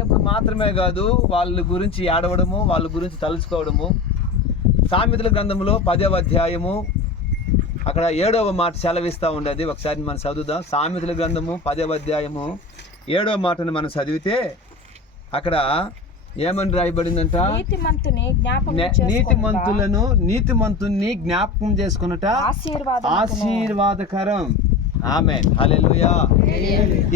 చనిపోయినప్పుడు మాత్రమే కాదు వాళ్ళ గురించి ఏడవడము, వాళ్ళ గురించి తలుచుకోవడము. సామెతల గ్రంథంలో 10వ అధ్యాయము అక్కడ 7వ మాట సెలవిస్తూ ఉండేది. ఒకసారి మనం చదువుదాం. సామెతల గ్రంథము 10వ అధ్యాయము 7వ మాటను మనం చదివితే అక్కడ ఏమని రాయబడిందంట? నీతిమంతుని జ్ఞాపకం చేసుకున్నట ఆశీర్వాదకరం. ఆమేన్, హల్లెలూయా.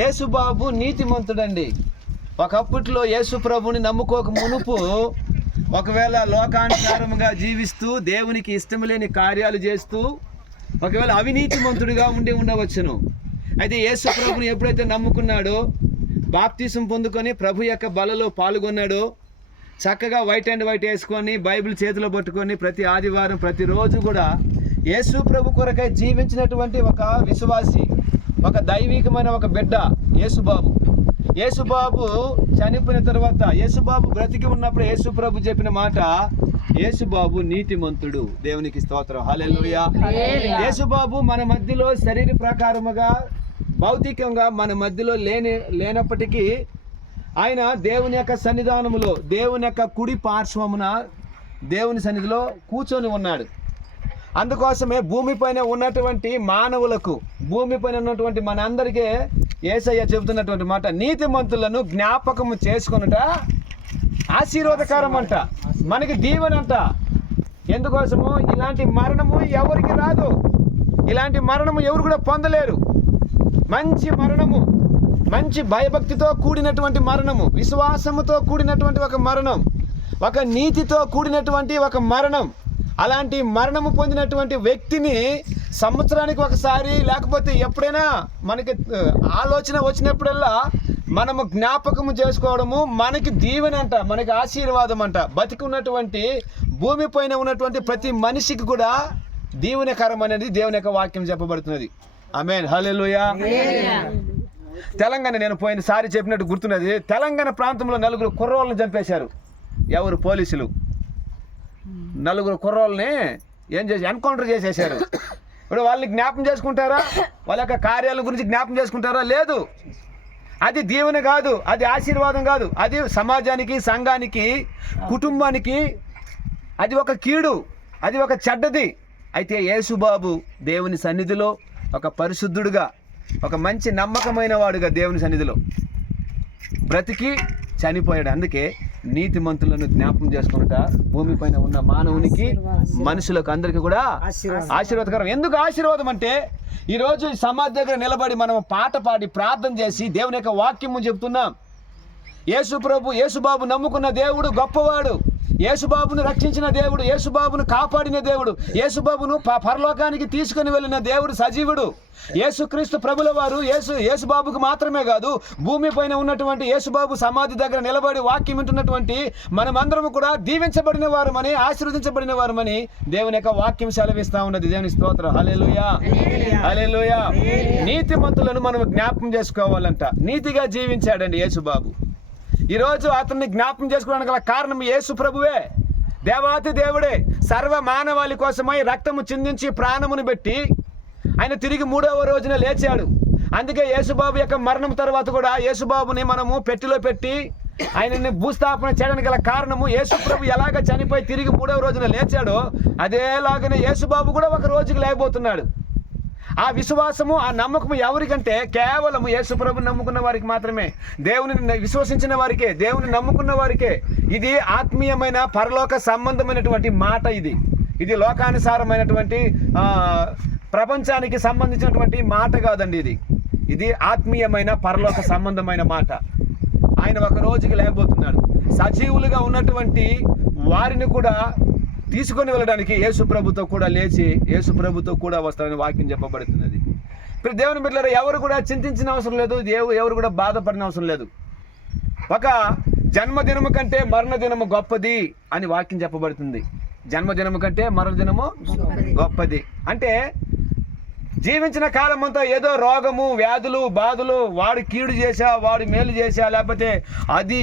యేసుబాబు నీతిమంతుడండి. ఒకప్పట్లో యేసు ప్రభుని నమ్ముకోక మునుపు ఒకవేళ లోకానుసారముగా జీవిస్తూ దేవునికి ఇష్టం లేని కార్యాలు చేస్తూ ఒకవేళ అవినీతిమంతుడిగా ఉండవచ్చును. అయితే యేసు ప్రభుని ఎప్పుడైతే నమ్ముకున్నాడో, బాప్తిసం పొందుకొని ప్రభు యొక్క బలలో పాల్గొన్నాడో, చక్కగా వైట్ అండ్ వైట్ వేసుకొని బైబిల్ చేతిలో పట్టుకొని ప్రతి ఆదివారం ప్రతిరోజు కూడా యేసు ప్రభు కొరకై జీవించినటువంటి ఒక విశ్వాసి, ఒక దైవికమైన ఒక బిడ్డ యేసుబాబు. యేసుబాబు చనిపోయిన తర్వాత, యేసుబాబు బ్రతికి ఉన్నప్పుడు యేసు ప్రభు చెప్పిన మాట, యేసుబాబు నీతిమంతుడు. దేవునికి స్తోత్రం, హల్లెలూయా. యేసుబాబు మన మధ్యలో శరీర ప్రకారముగా భౌతికంగా మన మధ్యలో లేనప్పటికీ ఆయన దేవుని యొక్క సన్నిధానములో, దేవుని యొక్క కుడి పార్శ్వమున దేవుని సన్నిధిలో కూర్చొని ఉన్నాడు. అందుకోసమే భూమిపైన ఉన్నటువంటి మానవులకు, భూమిపైన ఉన్నటువంటి మనందరికీ యేసయ్య చెబుతున్నటువంటి మాట, నీతిమంతులను జ్ఞాపకము చేసుకొనుట ఆశీర్వాదకరం అంట, మనకి దీవెనంట. ఎందుకోసము? ఇలాంటి మరణము ఎవరికి రాదు, ఇలాంటి మరణము ఎవరు కూడా పొందలేరు. మంచి మరణము, మంచి భయభక్తితో కూడినటువంటి మరణము, విశ్వాసముతో కూడినటువంటి ఒక మరణం, ఒక నీతితో కూడినటువంటి ఒక మరణం. అలాంటి మరణము పొందినటువంటి వ్యక్తిని సంవత్సరానికి ఒకసారి లేకపోతే ఎప్పుడైనా మనకి ఆలోచన వచ్చినప్పుడల్లా మనము జ్ఞాపకము చేసుకోవడము మనకి దీవెనంట, మనకి ఆశీర్వాదం అంట. బతికి ఉన్నటువంటి భూమి పైన ఉన్నటువంటి ప్రతి మనిషికి కూడా దీవెనకరం అనేది దేవుని యొక్క వాక్యం చెప్పబడుతున్నది. ఆమేన్, హల్లెలూయా. తెలంగాణ, నేను పోయినసారి చెప్పినట్టు గుర్తున్నది, తెలంగాణ ప్రాంతంలో 4 కుర్రోళ్ళని చంపేశారు. ఎవరు? పోలీసులు. 4 కుర్రోళ్ళని ఏం చేసి ఎన్కౌంటర్ చేసేశారు. ఇప్పుడు వాళ్ళని జ్ఞాపం చేసుకుంటారా? వాళ్ళ యొక్క కార్యాల గురించి జ్ఞాపం చేసుకుంటారా? లేదు. అది దీవెన కాదు, అది ఆశీర్వాదం కాదు, అది సమాజానికి, సంఘానికి, కుటుంబానికి అది ఒక కీడు, అది ఒక చెడ్డది. అయితే యేసుబాబు దేవుని సన్నిధిలో ఒక పరిశుద్ధుడుగా, ఒక మంచి నమ్మకమైన వాడుగా దేవుని సన్నిధిలో బ్రతికి చనిపోయాడు. అందుకే నీతిమంతులను జ్ఞాపకం చేసుకున్నట భూమిపైన ఉన్న మానవునికి, మనుషులకు అందరికీ కూడా ఆశీర్వాదకరం. ఎందుకు ఆశీర్వాదం అంటే, ఈరోజు ఈ సమాధి దగ్గర నిలబడి మనం పాట పాడి ప్రార్థన చేసి దేవుని యొక్క వాక్యము చెప్తున్నాం. యేసుబాబు నమ్ముకున్న దేవుడు గొప్పవాడు, యేసుబాబును రక్షించిన దేవుడు, యేసుబాబును కాపాడిన దేవుడు, యేసుబాబును పరలోకానికి తీసుకుని వెళ్ళిన దేవుడు సజీవుడు. యేసుక్రీస్తు ప్రభుల వారు యేసుబాబుకు మాత్రమే కాదు, భూమి పైన ఉన్నటువంటి యేసుబాబు సమాధి దగ్గర నిలబడి వాక్యం వింటున్నటువంటి మనమందరము కూడా దీవించబడిన వారమని, ఆశీర్వదించబడిన వారమని దేవుని యొక్క వాక్యం సెలవిస్తా ఉన్నది. దేవుని స్తోత్రం, హల్లెలూయా, హల్లెలూయా. నీతిమంతులను మనం జ్ఞాపకం చేసుకోవాలంట. నీతిగా జీవించాడండి యేసుబాబు. ఈరోజు అతన్ని జ్ఞాపకం చేసుకోవడానికి గల కారణం యేసు ప్రభువే. దేవాతి దేవుడే సర్వ మానవాళి కోసమై రక్తము చిందించి ప్రాణమును పెట్టి ఆయన తిరిగి 3వ రోజున లేచాడు. అందుకే యేసుబాబు యొక్క మరణం తర్వాత కూడా యేసుబాబుని మనము పెట్టిలో పెట్టి ఆయనని భూస్థాపన చేయడానికి గల కారణము, యేసు ప్రభు ఎలాగ చనిపోయి తిరిగి 3వ రోజున లేచాడో అదేలాగానే యేసుబాబు కూడా ఒక రోజుకి లేకపోతున్నాడు. ఆ విశ్వాసము, ఆ నమ్మకము ఎవరికంటే కేవలం యేసు ప్రభుని నమ్ముకున్న వారికి మాత్రమే, దేవుని విశ్వసించిన వారికే, దేవుని నమ్ముకున్న వారికే. ఇది ఆత్మీయమైన పరలోక సంబంధమైనటువంటి మాట. ఇది లోకానుసారమైనటువంటి ప్రపంచానికి సంబంధించినటువంటి మాట కాదండి. ఇది ఆత్మీయమైన పరలోక సంబంధమైన మాట. ఆయన ఒక రోజుకి లేకపోతున్నాడు. సజీవులుగా ఉన్నటువంటి వారిని కూడా తీసుకొని వెళ్ళడానికి యేసు ప్రభుతో కూడా లేచి యేసు ప్రభుతో కూడా వస్తారని వాక్యం చెప్పబడుతున్నది. ఇప్పుడు దేవుని బిడ్డలారా, ఎవరు కూడా చింతించిన అవసరం లేదు, ఎవరు కూడా బాధపడిన అవసరం లేదు. ఒక జన్మదినము కంటే మరణదినము గొప్పది అని వాక్యం చెప్పబడుతుంది. జన్మదినము కంటే మరణదినము గొప్పది అంటే, జీవించిన కాలం అంతా ఏదో రోగము, వ్యాధులు, బాధలు, వాడు కీడు చేశా, వాడు మేలు చేశా, లేకపోతే అది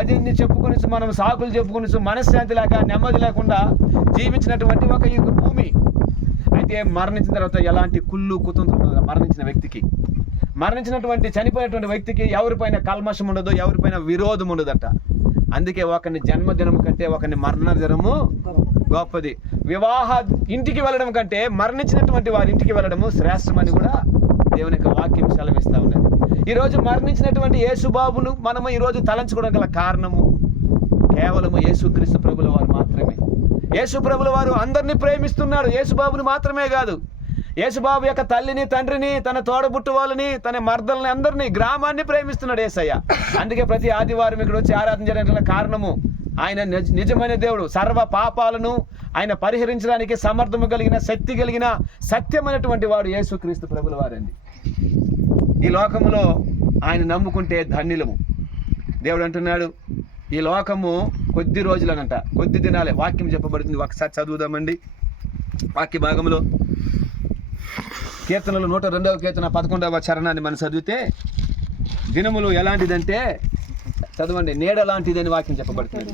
అది చెప్పుకుని మనం సాకులు చెప్పుకుని మనశ్శాంతి లేక, నెమ్మది లేకుండా జీవించినటువంటి ఒక ఈ భూమి. అయితే మరణించిన తర్వాత ఎలాంటి కుళ్ళు కుతంత్రం ఉండదు మరణించిన వ్యక్తికి. మరణించినటువంటి చనిపోయినటువంటి వ్యక్తికి ఎవరిపైన కల్మషం ఉండదు, ఎవరిపైన విరోధం ఉండదట. అందుకే ఒకరిని జన్మదినం కంటే ఒకరిని మరణ దినము గొప్పది. వివాహ ఇంటికి వెళ్ళడం కంటే మరణించినటువంటి వారి ఇంటికి వెళ్ళడము శ్రేష్టమని కూడా దేవుని యొక్క వాక్యం సెలవిస్తూ ఉన్నది. ఈరోజు మరణించినటువంటి యేసుబాబును మనము ఈరోజు తలంచుకోవడం గల కారణము కేవలము యేసుక్రీస్తు ప్రభుల వారు మాత్రమే. యేసు ప్రభుల వారు అందరినీ ప్రేమిస్తున్నాడు, యేసుబాబుని మాత్రమే కాదు. యేసుబాబు యొక్క తల్లిని, తండ్రిని, తన తోడబుట్టు వాళ్ళని, తన మర్దల్ని, అందరినీ, గ్రామాన్ని ప్రేమిస్తున్నాడు యేసయ్య. అందుకే ప్రతి ఆదివారం ఇక్కడ వచ్చి ఆరాధన చేయడానికి కారణము ఆయన నిజమైన దేవుడు. సర్వ పాపాలను ఆయన పరిహరించడానికి సమర్థము కలిగిన, శక్తి కలిగిన, సత్యమైనటువంటి వాడు యేసుక్రీస్తు ప్రభుల వారండి. ఈ లోకములో ఆయన నమ్ముకుంటే ధన్యులము. దేవుడు అంటున్నాడు, ఈ లోకము కొద్ది రోజులనంట, కొద్ది దినాలే. వాక్యం చెప్పబడుతుంది, ఒకసారి చదువుదామండి. వాక్య భాగంలో కీర్తనలు 102వ కీర్తన 11వ చరణాన్ని మనం చదివితే, దినములు ఎలాంటిదంటే, చదవండి, నీడ లాంటిదని వాక్యం చెప్పబడుతుంది.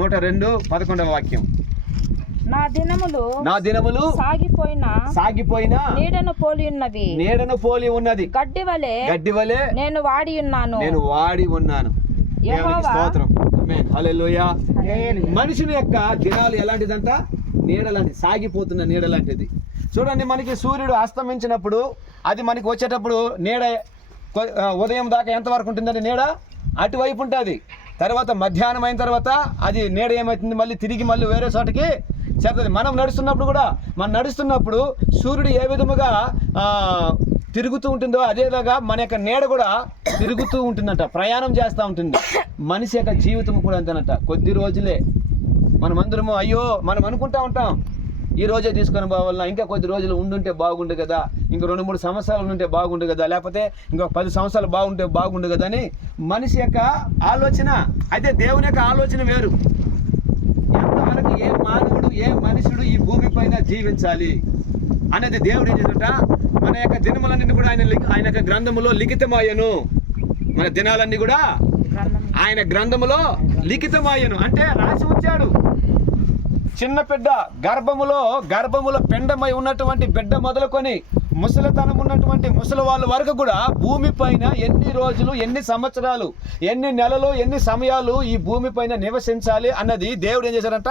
102:11 వాక్యం. నా దినములు సాగిపోయినా నీడను పోలి ఉన్నది. గడ్డి వలె నేను వాడి ఉన్నాను. స్తోత్రం. ఆమేన్. హల్లెలూయా. మనుషుని యొక్క దినాలు ఎలాంటిదంట? నీడ లాంటిది, సాగిపోతున్న నీడ లాంటిది. చూడండి, మనకి సూర్యుడు అస్తమించినప్పుడు అది మనకి వచ్చేటప్పుడు నీడ ఉదయం దాకా ఎంతవరకు ఉంటుందండి? నీడ అటువైపు ఉంటుంది. తర్వాత మధ్యాహ్నం అయిన తర్వాత అది నీడ ఏమవుతుంది? మళ్ళీ వేరే చోటకి చేరుతుంది. మనం నడుస్తున్నప్పుడు సూర్యుడు ఏ విధముగా తిరుగుతూ ఉంటుందో అదేలాగా మన యొక్క నీడ కూడా తిరుగుతూ ఉంటుందంట, ప్రయాణం చేస్తూ ఉంటుంది. మనిషి యొక్క జీవితం కూడా అంతేనంట, కొద్ది రోజులే. మనమందరము అయ్యో మనం అనుకుంటా ఉంటాం, ఈ రోజే తీసుకొని పోవాలన్నా, ఇంకా కొద్ది రోజులు ఉండుంటే బాగుండు కదా, ఇంకో 2-3 సంవత్సరాలు ఉంటే బాగుండు కదా, లేకపోతే ఇంకొక 10 సంవత్సరాలు బాగుండు కదా అని మనిషి యొక్క ఆలోచన. అయితే దేవుని యొక్క ఆలోచన వేరు. ఎంతవరకు ఏ మానవుడు, ఏ మనుషుడు ఈ భూమి పైన జీవించాలి అనేది దేవుడు ఏం చేశాడట, మన యొక్క దినములన్నీ కూడా ఆయన యొక్క గ్రంథములో లిఖితమయ్యను. మన దినాలన్నీ కూడా ఆయన గ్రంథములో లిఖితమయ్యను అంటే రాసి ఉంచాడు. చిన్న బిడ్డ గర్భములో పిండమై ఉన్నటువంటి బిడ్డ మొదలుకొని ముసలితనం ఉన్నటువంటి ముసలి వాళ్ళ వరకు కూడా భూమి పైన ఎన్ని రోజులు, ఎన్ని సంవత్సరాలు, ఎన్ని నెలలు, ఎన్ని సమయాలు ఈ భూమి పైన నివసించాలి అన్నది దేవుడు ఏం చేశాడంట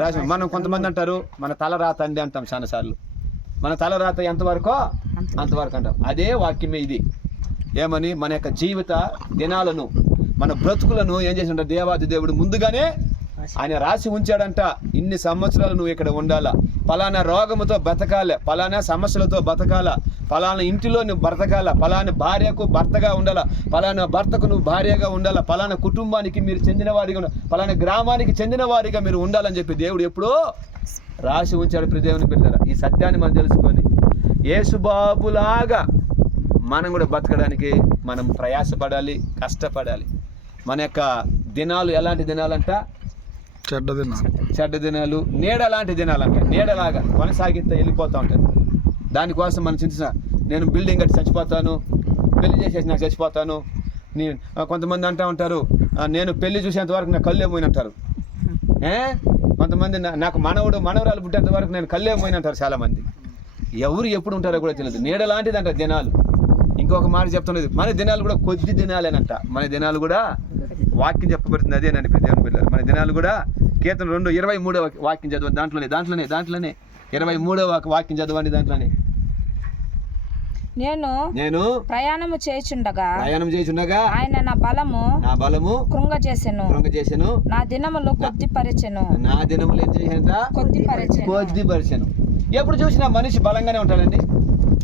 రాసి. మనం కొంతమంది అంటారు మన తలరాత అండి అంటాం, చాలాసార్లు మన తలరాత ఎంతవరకో అంతవరకు అంటాం. అదే వాక్యమే ఇది. ఏమని? మన యొక్క జీవిత దినాలను, మన బ్రతుకులను ఏం చేసినట్టు దేవాది దేవుడు ముందుగానే ఆయన రాసి ఉంచాడంట. ఇన్ని సంవత్సరాలు నువ్వు ఇక్కడ ఉండాలా, పలానా రోగముతో బతకాల, పలానా సమస్యలతో బతకాల, పలానా ఇంటిలో నువ్వు బ్రతకాల, పలానా భార్యకు భర్తగా ఉండాలా, పలానా భర్తకు నువ్వు భార్యగా ఉండాలా, పలానా కుటుంబానికి మీరు చెందిన వారిగా ఉండాలి, పలానా గ్రామానికి చెందిన వారిగా మీరు ఉండాలని చెప్పి దేవుడు ఎప్పుడో రాసి ఉంచాడు. దేవుని బిడ్డలారా, ఈ సత్యాన్ని మనం తెలుసుకొని యేసుబాబులాగా మనం కూడా బతకడానికి మనం ప్రయాసపడాలి, కష్టపడాలి. మన యొక్క దినాలు ఎలాంటి దినాలంట? చెడ్డ దినాలు, నీడ లాంటి దినాలంట. నీడలాగా కొనసాగితే వెళ్ళిపోతూ ఉంటుంది. దానికోసం మనం చింతిన, నేను బిల్డింగ్ కట్టి చచ్చిపోతాను, పెళ్లి చేసేసి నాకు చచ్చిపోతాను. కొంతమంది అంటూ ఉంటారు, నేను పెళ్లి చూసేంత వరకు నాకు కళ్ళు ఏమైనంటారు. కొంతమంది నాకు మనవరాలు పుట్టేంత వరకు నేను కళ్ళు ఏమైనంటారు. చాలామంది ఎవరు ఎప్పుడు ఉంటారో కూడా తెలియదు. నీడ లాంటిది అంట దినాలు. ఇంకొక మాట చెప్తున్నది, మన దినాలు కూడా కొద్ది దినాలేనంట. మన దినాలు కూడా వాక్యం చెప్పబడుతుంది అదేనండి దేవుని బిడ్డలారా. మన దినాలు కూడా కీర్తన 2:23 వాక్యం చదవండి. దాంట్లోనే 23వ వాక్యం చదవండి. దాంట్లోనే నేను ప్రయాణము చేయుచుండగా ఆయన నా బలము కృంగజేసెను, నా దినములు కొద్దిపరచెను. ఎప్పుడు చూసినా మనిషి బలంగానే ఉంటాడండి.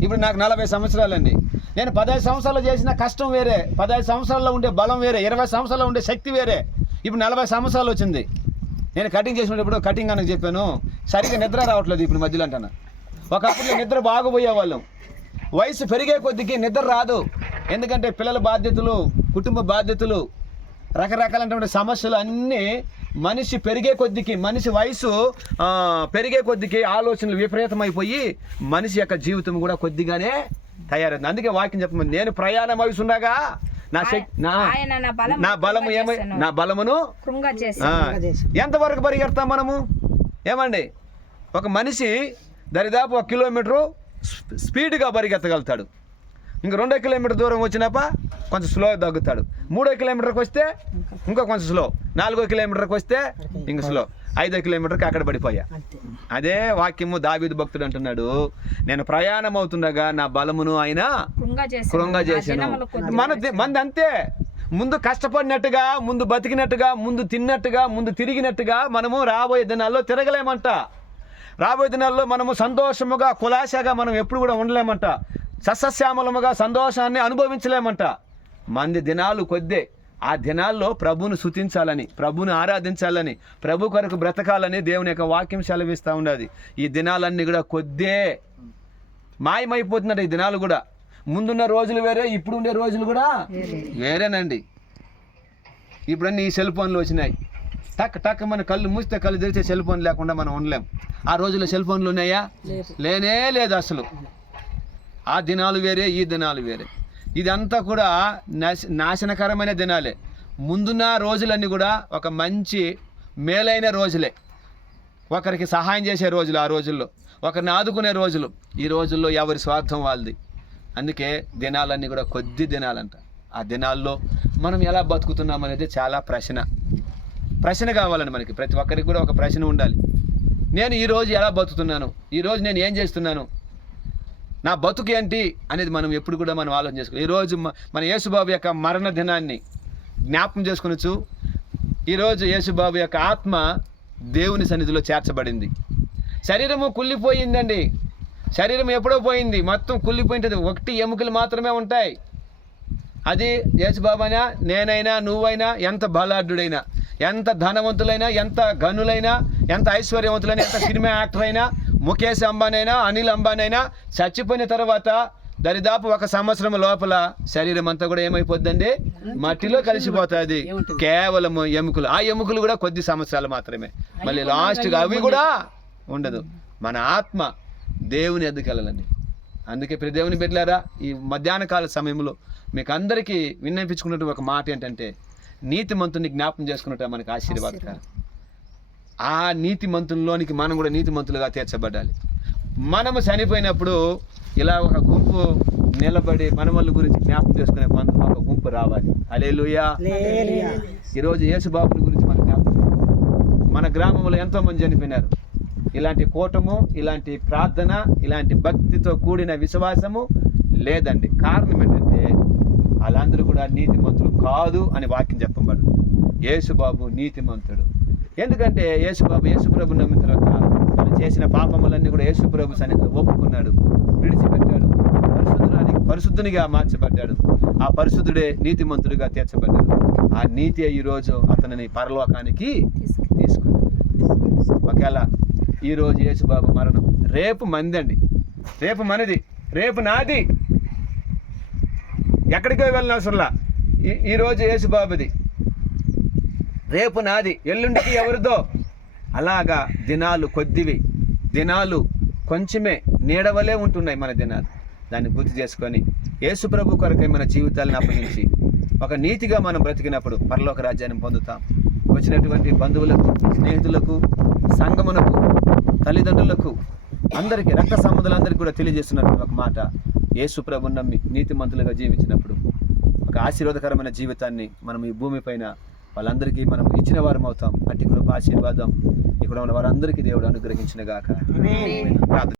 ఇప్పుడు నాకు 40 సంవత్సరాలండి. నేను 15 సంవత్సరాలు చేసిన కష్టం వేరే, 15 సంవత్సరాల్లో ఉండే బలం వేరే, 20 సంవత్సరాల్లో ఉండే శక్తి వేరే. ఇప్పుడు 40 సంవత్సరాలు వచ్చింది. నేను కటింగ్ చేసినప్పుడు కటింగ్ అని చెప్పాను, సరిగ్గా నిద్ర రావట్లేదు ఇప్పుడు మధ్యలో అంటాను. ఒకప్పుడు నిద్ర బాగుపోయేవాళ్ళం. వయసు పెరిగే కొద్దికి నిద్ర రాదు. ఎందుకంటే పిల్లల బాధ్యతలు, కుటుంబ బాధ్యతలు, రకరకాలైనటువంటి సమస్యలు అన్నీ మనిషి పెరిగే కొద్దికి, మనిషి వయసు పెరిగే కొద్దికి ఆలోచనలు విపరీతమైపోయి మనిషి యొక్క జీవితం కూడా కొద్దిగానే తయారైంది. అందుకే వాక్యం చెప్పమని, నేను ప్రయాణం వయసు ఉండగా నా బలమును ఎంతవరకు పరిగెడతాం మనము? ఏమండి, ఒక మనిషి దరిదాపు 1 కిలోమీటరు స్పీడ్గా పరిగెత్తగలుగుతాడు. ఇంక 2 కిలోమీటర్ దూరం వచ్చినాప కొంచెం స్లో తగ్గుతాడు. 3 కిలోమీటర్కి వస్తే ఇంకా కొంచెం స్లో, 4 కిలోమీటర్కి వస్తే ఇంక స్లో, 5 కిలోమీటర్కి అక్కడ పడిపోయా. అదే వాక్యము దావీదు భక్తుడు అంటున్నాడు, నేను ప్రయాణం అవుతుండగా నా బలమును ఆయన కృంగ చేశాను. మంది అంతే, ముందు కష్టపడినట్టుగా, ముందు బతికినట్టుగా, ముందు తిన్నట్టుగా, ముందు తిరిగినట్టుగా మనము రాబోయే దినాల్లో తిరగలేమంట. రాబోయే దినాల్లో మనము సంతోషముగా కులాసాగా మనం ఎప్పుడు కూడా ఉండలేమంట. సస్యశ్యామలముగా సంతోషాన్ని అనుభవించలేమంట. మంది దినాలు కొద్దే. ఆ దినాల్లో ప్రభువును స్తుతించాలని, ప్రభువును ఆరాధించాలని, ప్రభు కొరకు బ్రతకాలని దేవుని యొక్క వాక్యం సెలవిస్తూ ఉన్నది. ఈ దినాలన్నీ కూడా కొద్దే, మాయమైపోతున్నట్టు ఈ దినాలు కూడా. ముందున్న రోజులు వేరే, ఇప్పుడు ఉండే రోజులు కూడా వేరేనండి. ఇప్పుడన్నీ ఈ సెల్ ఫోన్లు వచ్చినాయి. టక్ మన కళ్ళు మూస్తే కళ్ళు తెరిచే సెల్ ఫోన్ లేకుండా మనం ఉండలేం. ఆ రోజుల్లో సెల్ ఫోన్లు ఉన్నాయా? లేనే లేదు అసలు. ఆ దినాలు వేరే, ఈ దినాలు వేరే. ఇదంతా కూడా నాశనకరమైన దినాలే. ముందున్న రోజులన్నీ కూడా ఒక మంచి మేలైన రోజులే. ఒకరికి సహాయం చేసే రోజులు ఆ రోజుల్లో, ఒకరిని ఆదుకునే రోజులు. ఈ రోజుల్లో ఎవరి స్వార్థం వాళ్ళది. అందుకే దినాలన్నీ కూడా కొద్ది దినాలంట. ఆ దినాల్లో మనం ఎలా బతుకుతున్నాం అనేది చాలా ప్రశ్న కావాలండి మనకి. ప్రతి ఒక్కరికి కూడా ఒక ప్రశ్న ఉండాలి. నేను ఈరోజు ఎలా బతుకుతున్నాను, ఈరోజు నేను ఏం చేస్తున్నాను, నా బతుకు ఏంటి అనేది మనం ఎప్పుడు కూడా మనం ఆలోచన చేసుకోవాలి. ఈరోజు మన యేసుబాబు యొక్క మరణ దినాన్ని జ్ఞాపకం చేసుకొనొచ్చు. ఈరోజు యేసుబాబు యొక్క ఆత్మ దేవుని సన్నిధిలో చేర్చబడింది. శరీరము కుళ్ళిపోయిందండి. శరీరం ఎప్పుడో పోయింది, మొత్తం కుళ్ళిపోయింటుంది. 1 ఎముకలు మాత్రమే ఉంటాయి. అది యేసుబాబైనా, నేనైనా, నువ్వైనా, ఎంత బలాఢ్యుడైనా, ఎంత ధనవంతులైనా, ఎంత గనులైనా, ఎంత ఐశ్వర్యవంతులైనా, ఎంత సినిమా యాక్టర్ అయినా, ముఖేష్ అంబానీ అయినా, అనిల్ అంబానీ అయినా చచ్చిపోయిన తర్వాత దరిదాపు 1 సంవత్సరం లోపల శరీరం అంతా కూడా ఏమైపోద్దండి, మట్టిలో కలిసిపోతుంది. కేవలం ఎముకలు. ఆ ఎముకలు కూడా కొద్ది సంవత్సరాలు మాత్రమే, మళ్ళీ లాస్ట్గా అవి కూడా ఉండదు. మన ఆత్మ దేవుని ఎద్దుకు వెళ్ళాలండి. అందుకే ప్రతి దేవుని బిడ్డలారా, ఈ మధ్యాహ్న కాల సమయంలో మీకు అందరికీ విన్నపించుకున్నట్టు ఒక మాట ఏంటంటే, నీతిమంతుని జ్ఞాపకం చేసుకున్నట్టు మనకు ఆశీర్వాదకరం. ఆ నీతిమంతుల్లోనికి మనం కూడా నీతిమంతులుగా తీర్చబడాలి. మనము చనిపోయినప్పుడు ఇలా ఒక గుంపు నిలబడి మన వాళ్ళ గురించి జ్ఞాపకం చేసుకునే ఒక గుంపు రావాలి. హల్లెలూయా. ఈరోజు యేసుబాబుని గురించి మన జ్ఞాపకం. మన గ్రామంలో ఎంతోమంది చనిపోయినారు. ఇలాంటి కూటము, ఇలాంటి ప్రార్థన, ఇలాంటి భక్తితో కూడిన విశ్వాసము లేదండి. కారణం ఏంటంటే వాళ్ళందరూ కూడా నీతిమంతులు కాదు అని వాక్యం చెప్పబడింది. యేసుబాబు నీతిమంతుడు. ఎందుకంటే యేసుప్రభు నమ్మిన తర్వాత తను చేసిన పాపములన్నీ కూడా యేసుప్రభు సన్నిధిలో ఒప్పుకున్నాడు, విడిచిపెట్టాడు, పరిశుద్ధునిగా మార్చబడ్డాడు. ఆ పరిశుద్ధుడే నీతిమంతుడిగా తీర్చబడ్డాడు. ఆ నీతి ఈరోజు అతనిని పరలోకానికి తీసుకున్నాడు. ఒకవేళ ఈరోజు యేసుబాబు మరణం, రేపు మందండి, రేపు మనది, రేపు నాది. ఎక్కడికో వెళ్ళిన అవసరంలా. ఈరోజు యేసుబాబుది, రేపు నాది, ఎల్లుండికి ఎవరిదో. అలాగా దినాలు కొద్దివి, దినాలు కొంచెమే, నీడవలే ఉంటున్నాయి మన దినాలు. దాన్ని గుర్తు చేసుకొని యేసు ప్రభు కొరకై మన జీవితాలను అప్పగించి ఒక నీతిగా మనం బ్రతికినప్పుడు పరలోక రాజ్యాన్ని పొందుతాం. వచ్చినటువంటి బంధువులకు, స్నేహితులకు, సంఘమునకు, తల్లిదండ్రులకు, అందరికీ, రక్త సంబంధులందరికీ కూడా తెలియజేస్తున్నటువంటి ఒక మాట, యేసు ప్రభువుని నమ్మి నీతిమంతులుగా జీవించినప్పుడు ఒక ఆశీర్వాదకరమైన జీవితాన్ని మనం ఈ భూమిపైన వాళ్ళందరికీ మనం ఇచ్చిన వారం అవుతాం. అట్టి కృప ఆశీర్వాదం ఇక్కడ ఉన్న వారందరికీ దేవుడు అనుగ్రహించిన గాక. ప్రార్థన.